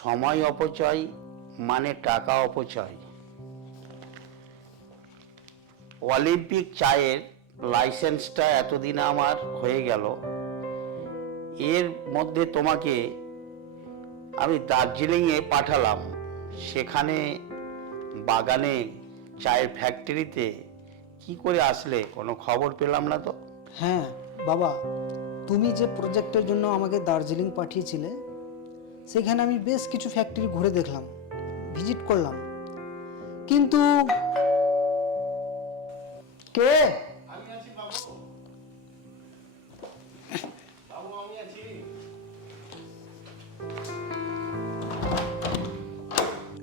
সময় অপচয় মানে টাকা অপচয়। অলিম্পিক চায়ের লাইসেন্সটা এতদিনে আমার হয়ে গেল, এর মধ্যে তোমাকে আমি দার্জিলিংয়ে পাঠালাম। সেখানে বাগানে চায়ের ফ্যাক্টরিতে কি করে আসলে কোনো খবর পেলাম না তো। হ্যাঁ বাবা, তুমি যে প্রজেক্টের জন্য আমাকে দার্জিলিং পাঠিয়েছিলে, সেখানে আমি বেশ কিছু ফ্যাক্টরি ঘুরে দেখলাম, ভিজিট করলাম, কিন্তু কে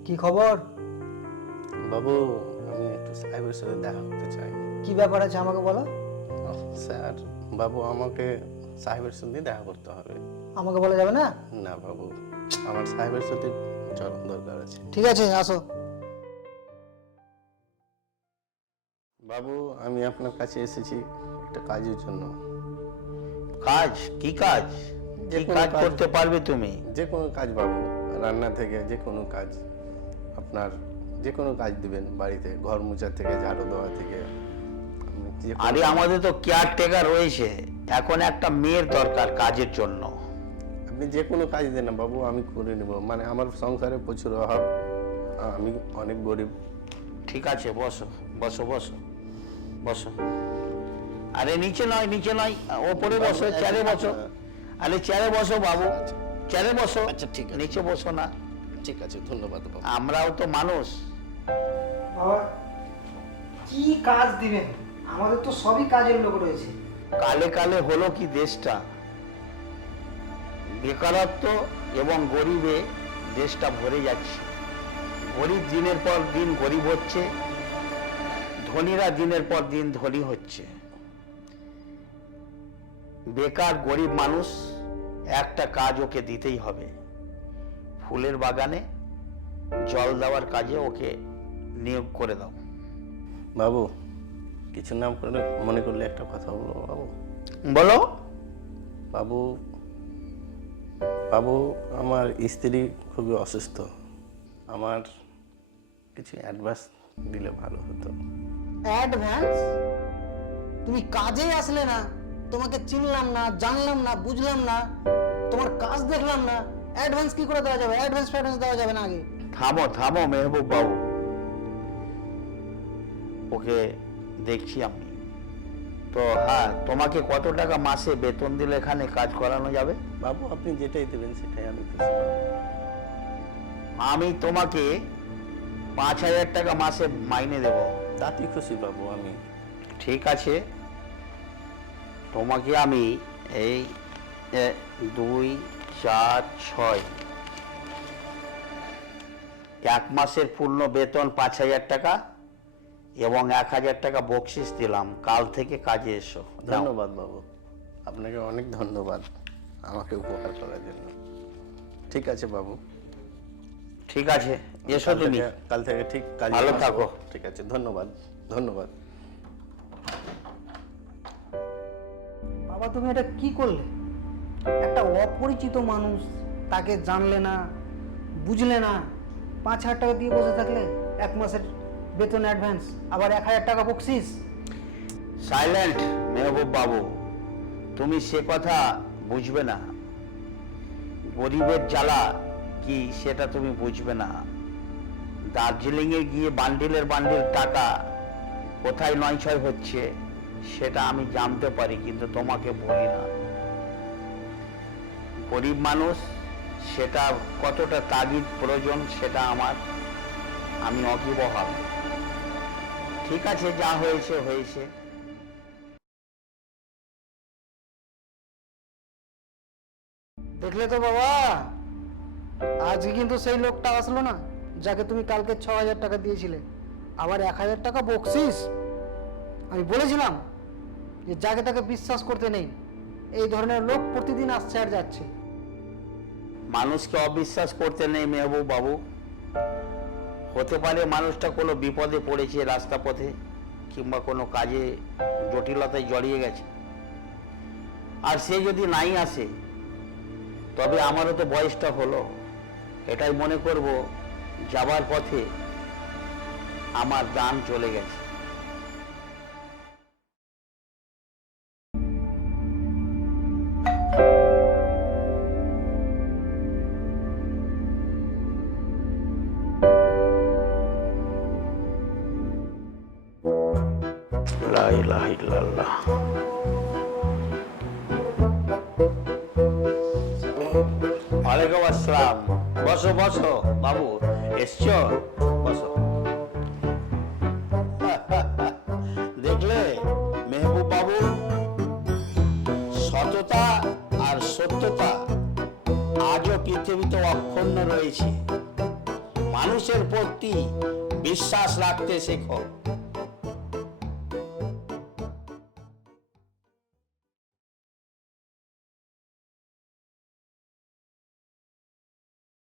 কি খবর? বাবু, আমি একটু সাহেবের সাথে দেখা করতে চাই। কি ব্যাপার আছে আমাকে বলো। স্যার, বাবু আমাকে সাহেবের সাথে দেখা করতে হবে। আমাকে বলা যাবে না? না বাবু, আমার সাহেবের সাথে চরম দরকার আছে। ঠিক আছে, আসো। বাবু, আমি আপনার কাছে এসেছি একটা কাজের জন্য। কাজ? কি কাজ? যে কি কোনো কাজ কাজ। করতে পারবে তুমি? যে কোনো কাজ বাবু, রান্না থেকে যে কোনো কাজ, আপনার যে কোনো কাজ দিবেন, বাড়িতে ঘর মোছা থেকে ঝাড়ু দেওয়া থেকে। আপনি যে কোনো আরে আমাদের তো কেয়ারটেকার রয়েছে, এখন একটা মেয়ের দরকার কাজের জন্য। আপনি যে কোনো কাজ দেন না বাবু, আমি করে নেব। মানে আমার সংসারে প্রচুর অভাব, আমি অনেক গরিব। ঠিক আছে, বসো বসো বসো বসো। আরে নিচে নয়, নিচে নয়, ওপরে বসো, চেয়ারে বসো। আরে চেয়ারে বসো বাবু, চেয়ারে বসো। আচ্ছা, ঠিক আছে। নিচে বসো না, ঠিক আছে, ধন্যবাদ বাবু। আমরাও তো মানুষ। বাবা, কি কাজ দিবেন? আমাদের তো সবই কাজের লোক রয়েছে। কালে কালে হলো কি দেশটা, বেকারত্ব এবং গরিবে দেশটা ভরে যাচ্ছে। গরিব দিনের পর দিন গরিব হচ্ছে, ধনীরা দিনের পর দিন ধনী হচ্ছে। বেকার গরিব মানুষ, একটা কাজ ওকে দিতেই হবে। ফুলের বাগানে জল দেওয়ার কাজে ওকে নিয়োগ করে দাও। বাবু, কিছু নাম করে মনে করলে একটা কথা বলবো বাবু। বলো। বাবু, বাবু আমার স্ত্রী খুবই অসুস্থ, আমার কিছু অ্যাডভান্স দিলে ভালো হতো। অ্যাডভান্স? তুমি কাজেই আসলে না, তোমাকে চিনলাম না, জানলাম না, বুঝলাম না, তোমার কাজ দেখলাম না, অ্যাডভান্স কি করে দেওয়া যাবে? অ্যাডভান্স দেওয়া যাবে না আগে। থামো থামো মেহবুব বাবু, ওকে দেখছি আমি তো। হ্যাঁ, তোমাকে কত টাকা মাসে বেতন দিলে এখানে কাজ করানো যাবে? বাবু, আপনি যেটাই দেবেন সেটাই আমি খুশি হব। আমি তোমাকে 5,000 টাকা মাসে মাইনে দেব। তাতেই খুশি বাবু আমি। ঠিক আছে, তোমাকে আমি এই 2, 4, 6 এক মাসের পূর্ণ বেতন 5,000 টাকা এবং 1,000 টাকা বকশিস দিলাম। কাল থেকে কাজে এসো। দাও। ধন্যবাদ বাবু, আপনাকে অনেক ধন্যবাদ আমাকে উপকার করার জন্য। ঠিক আছে বাবু, ঠিক আছে, এসো তুমি। কাল থেকে ঠিক কাজে ভালো আসবো। থাকো। ঠিক আছে, ধন্যবাদ ধন্যবাদ। বাবা, তুমি এটা কি করলে? একটা অপরিচিত মানুষ, তাকে জানলে না, বুঝলে না, 5,000 টাকা দিয়ে বসে থাকলে, এক মাসের বেতন অ্যাডভান্স, আবার 1,000 টাকা বকশিস। সাইলেন্ট মেহবুব বাবু, তুমি সে কথা বুঝবে না। গরিবের জ্বালা কি সেটা তুমি বুঝবে না। দার্জিলিংয়ে গিয়ে বান্ডিলের বান্ডিল টাকা কোথায় নয় ছয় হচ্ছে সেটা আমি জানতে পারি, কিন্তু তোমাকে বলি না। গরিব মানুষ, সেটা কতটা তাগিদ প্রয়োজন সেটা আমি অকিবহাল। ঠিক আছে, যা হয়েছে হয়েছে। দেখলে তো বাবা, আজকে কিন্তু সেই লোকটা আসলো না যাকে তুমি কালকে 6,000 টাকা দিয়েছিলে, আবার 1,000 টাকা বকশিস। আমি বলেছিলাম যে যাকে তাকে বিশ্বাস করতে নেই, এই ধরনের লোক প্রতিদিন আসছে আর যাচ্ছে। মানুষকে অবিশ্বাস করতে নেই মেহবুব বাবু। হতে পারে মানুষটা কোনো বিপদে পড়েছে রাস্তা পথে, কিংবা কোনো কাজে জটিলতায় জড়িয়ে গেছে, আর সে যদি নাই আসে, তবে আমারও তো বয়সটা হলো, এটাই মনে করব যাবার পথে আমার দান চলে গেছে। লা ইলাহা ইল্লাল্লাহ। ওয়ালাইকুম আসসালাম। বসো বসো বাবু, এসছো, বসো। দেখলে মেহবুব বাবু, সততা আর সত্যতা আজও পৃথিবীতে অক্ষুণ্ণ রয়েছে। মানুষের প্রতি বিশ্বাস রাখতে শেখো।